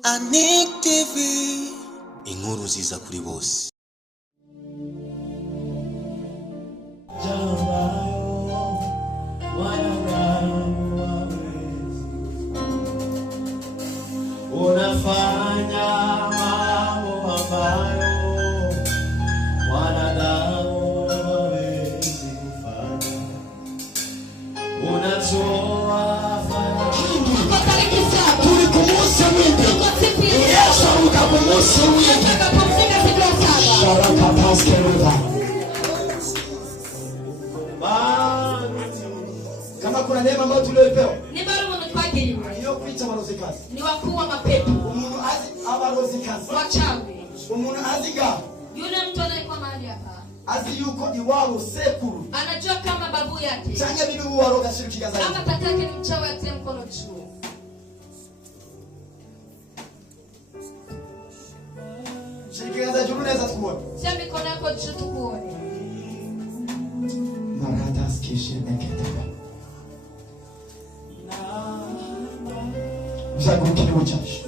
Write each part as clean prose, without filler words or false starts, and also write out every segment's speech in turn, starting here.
Anik TV, inkuru nziza kuri bose. Unafanya mambo ambayo wanadamu hawawezi kufanya. Unatoa tulikumusha mwindi Yesu ukakumusha mwindi Sharaka paskeruha. Kama kuna neema ambayo tuliopewa ni barua twagiriwe niyo kwica abarozikazi, ni wakuu wa mapepo, umuntu azi abarozikazi, wachawi, umuntu aziga yule mtu anayekuwa mahali hapa azi yuko iwabo sekuru anajua kama babu yake cyangwa bibi waroga shirika zaidi kama tatake ni mchawi atie mkono juu. shirika za juu neza tuone Tia mikono yako juu tukuone. marata skishe neketeba mshagurukire uchashi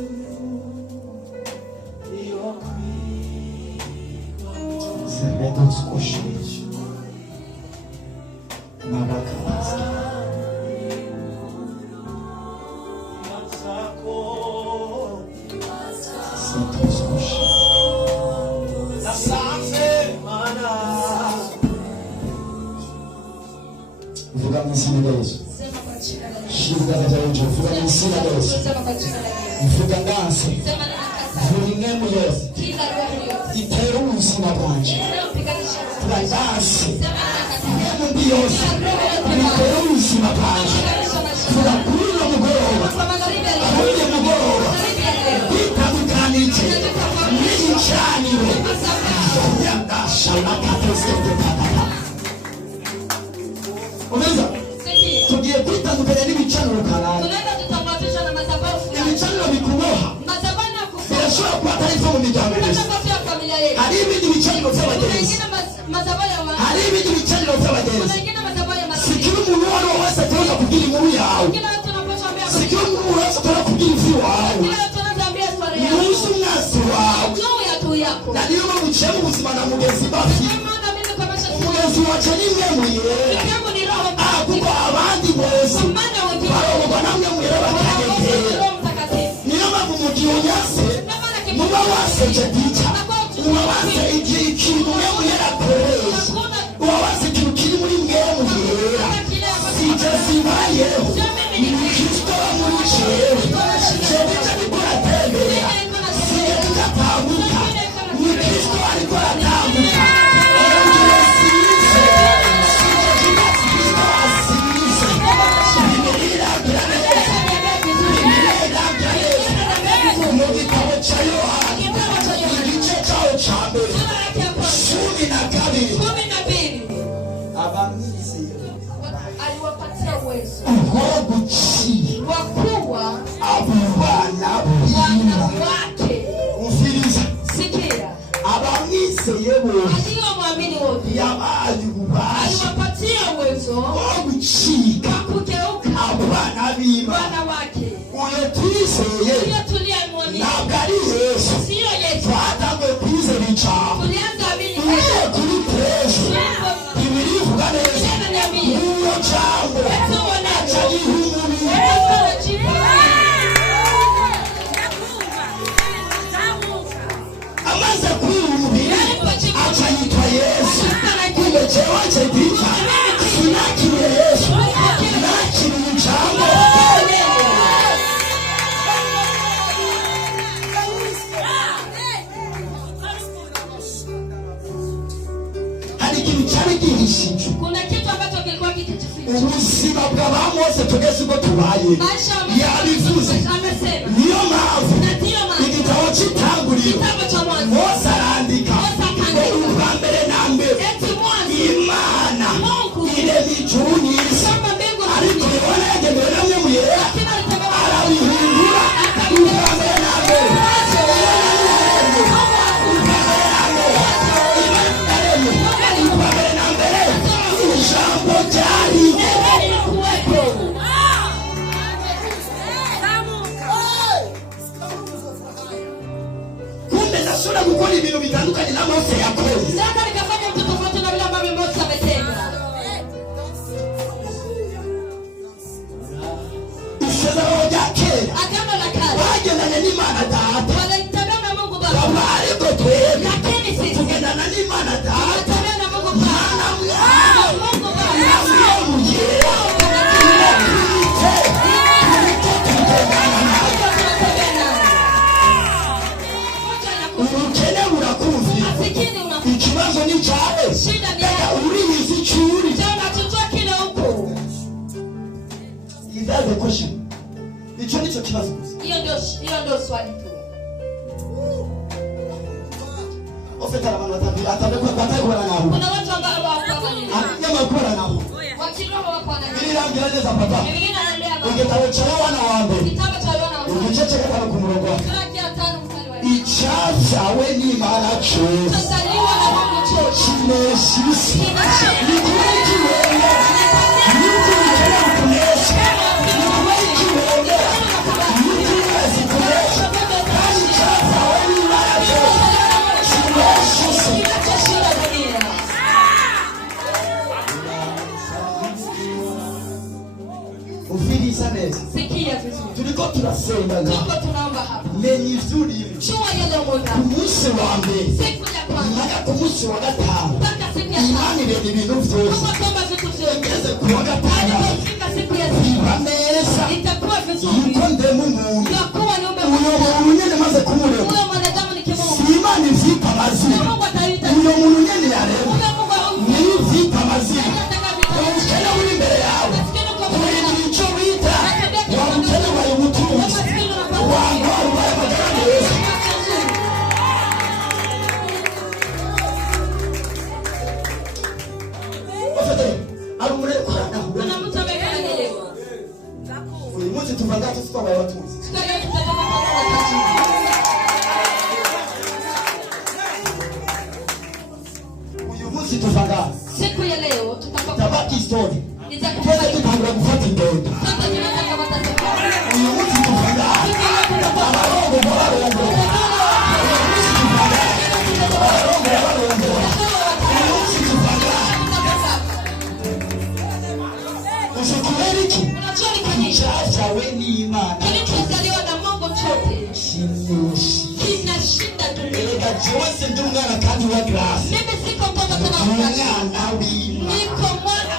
Zeredo skoshi maraka paske Zeredo skoshi vuga msini Yesu. Sema kwa jina la Yesu. Shida za Yesu. Vuga msini Yesu. Sema kwa jina la Yesu. Vuga ngase. Sema na nakasa. Vuga ngemu Yesu. Kila roho yote. Iteru msina bwanje. Leo piganisha. Vuga ngase. Sema na nakasa. Ngemu ndiyosi. Iteru msina bwanje. Vuga kuno mugoroba. Kwa magharibi ya leo. Kuno mugoroba. Magharibi ya leo. Itabukanije. Nishanire. Yandasha lakatosete patata. Umeza? Tugiye kwitandukanya n'ibicaniro karara. Tunaenda tutamatisha na madhabahu. Ibicaniro bikuboha. Madhabahu na kufa. Birashobora kuba atari ivyo mu miryango gusa. Familia yetu. Hari ibindi bicaniro by'abagenzi. Hari ibindi bicaniro by'abagenzi. Sikiri umuntu wari wese atoroka kugira inkuru yawe. Sikiri umuntu wese atoroka kugira ivyo wawe. Nuzi umwasi wawe. Na niyo mpamvu uciye mu buzima na mugezi bafi. Umugezi wacu ni mwe mwirera. Kuko abandi bose barobogwa namwe mwirera bakanyegera. Niyo mpamvu mu gihe unyase muba waseje dica. Uba wase ikintu mwe mwirera akoresha. Uba wase ikintu kiri muri mwe mwirera. Sije zibayeho. Ni Kristo wa muri jewe. Jewe ariko aratemberera. Sije tugatambuka. Ni Kristo ariko aratambuka. Aliwapatia uwezo wa kuwa abana wake. Sikia. Abamwizeye bose aliyomwamini wote yabaye ububasha aliwapatia uwezo wo gucika kugeuka abana b'Imana. wana wake. Uyo twizeye Huyo tuliyemwamini ntabwo ari Yesu. siyo Yesu. Twatanguye kwizera ijambo Tulianza amini tugiye kuri Yesu. Bibiri ivuga neza uyo jambo aca yiha umubiri. Amaze kwiha umubiri aca yitwa Yesu. Kumbe jewe aje dita sinakiriye Yesu, nakiriye ijambo. Hari ikintu cyari gihishije kuna kitu ambacho kilikuwa kikijificha. ubuzima bw'abantu bose tugeze ubwo tubaye yabivuze. Niyo mpamvu igitabo cy'itanguriro Mose arandika ubwa mbere na mbere Imana irema ijuru n'isi, ariko ibona yagenewe namwe mwera arabihindura ubwa mbere na mbere. Ijambo ryari Sinasura gukora ibintu bitandukanye na Mose yakoze. Sasa nikafanya vitu tofauti na vile ambavyo Mose ametenda. Isezerano rya kera. Agano la kale. Bagendanye n'Imana Data. Walitembea na Mungu Baba. Ariko twebwe Lakini sisi tugendana n'Imana Data. tunatembea na Mungu Baba. Mungu Baba. Ukene urakuzi. Ikibazo ni cyawe. Uriyizi cyuri. That's the question. Icyo nicyo kibazo gusa. Hiyo ndio swali tu. Ofeta abantu batabikora naho. Kuna watu ambao hawakuangalia. Nyamukora naho. Wakiroho hawakuangalia. Niliambia neza papa. Mwingine ananiambia. Ungetawe cha wana wambe. Kitabu cha Yohana. Ungecheke kama kumurongo. Sura ya 5 mstari wa 1. Ichaza we ni mara cho. Tutazaliwa na Mungu tu. Kimeshisi. Sikia vizuri. Tuliko tunasenga na. Tuko tunaomba hapa. Menyi vizuri. Chua yale moja. Kumunsi wa mbere. Siku ya kwanza. Mpaka kumunsi wa gatanu. Mpaka siku ya 5. Imani bene ibintu byose. Kama kwamba vitu vyote. Ngeze kuwa gatanu. Alipofika siku ya 6. Bamesa. Itakuwa vizuri. Yuko ndemu umuntu. Yakuwa ni umuntu nyene maze kumurema. Huyo mwanadamu ni kimungu. Si Imana ivyita amazina. Mungu ataita. Uyo muntu nyene yarema. Huyo Mungu ni ivyita amazina. Ukene uri imbere yawe. Uri icyo wita. Wamutene wayo umutunzi. Wango ubaye amagana yose. Kuna mtu amekaa leo. Uyu munsi tuvaga tusipa wayo watuzi. Leo tutatoka kwa tajiri. Uyu munsi tuvaga. Siku ya leo tutakuwa Tabaki story. Itakuwa tutangura gufata indodo. sasa tunataka matatizo. Uyu munsi tuvaga. Abarongo barongo. Chacha we ni Imana. Kilichozaliwa na Mungu chote kinashinda dunia. Jose ndungana kandi wa grace. Mimi siko mtoto tena mwana w'Imana. niko mwana.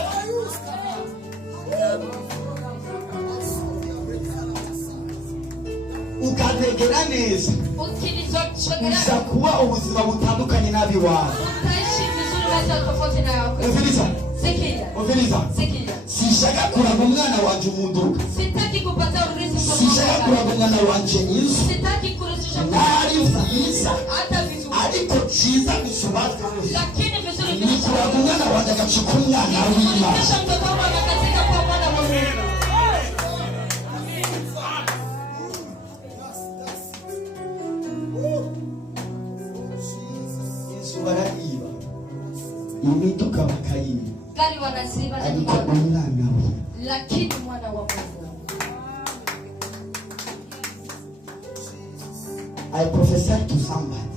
Ukanegera neza. Ukinizogelea Uzakuba ubuzima butandukanye nabi wawe. utaishi vizuri maisha tofauti na yako. Uviriza. Sikia. Uviriza. Sikia. Sishaka kuraga umwana wanje umunduka. Sitaki kupata urithi kwa Sishaka Mungu. kuraga umwana wanje inzu. Sitaki kurithisha Nari vyiza. hata vizuri. Ariko ciza gusumba byose. Lakini vizuri Ni kuraga umwana wanje agacuka umwana w'Imana. kisha mtoto wangu akakatika kwa mwana wa Mungu. Yesu baraiba. Imiduka bakayiba. Gari wanaziba na Ariko nyumba. umwana we. Lakini mwana wa Mungu. I prophesy to somebody.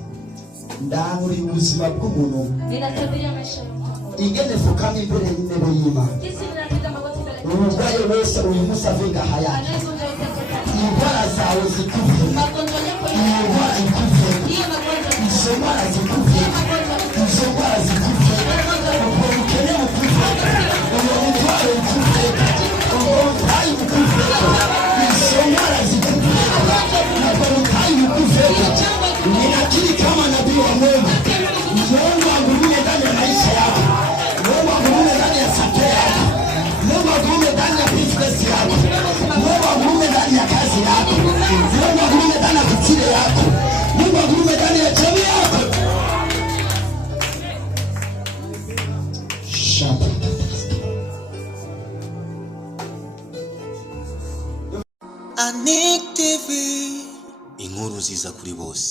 Ndanguri ubuzima bw'umuntu. Ninatabia maisha ya mtu. Ingene fukama imbere y'intebe y'Imana. Kisi ninapiga magoti mbele. Umurwayi wese uyu munsi avinga hayati. Anayevunja utakatika. Indwara zawe zikuve. Magonjwa yako Iyo ndwara ikuve. hiyo magonjwa. Izo ndwara zikuve. Izo ndwara zikuve. Ubwo bukene bukuve. Ubwo butware bukuve. Ubwo butayi bukuve. Izo ndwara zikuve. Ubwo butayi bukuve. Ninakiri kama nabii wa Mungu. Mungu agurume ndani ya maisha yako. Mungu agurume ndani ya safari yako. Mungu agurume ndani ya business yako. Mungu agurume ndani ya kazi yako. Mungu agurume ndani ya fikira yako. Mungu agurume ndani ya jamii yako. Anik TV, inkuru nziza kuri bose.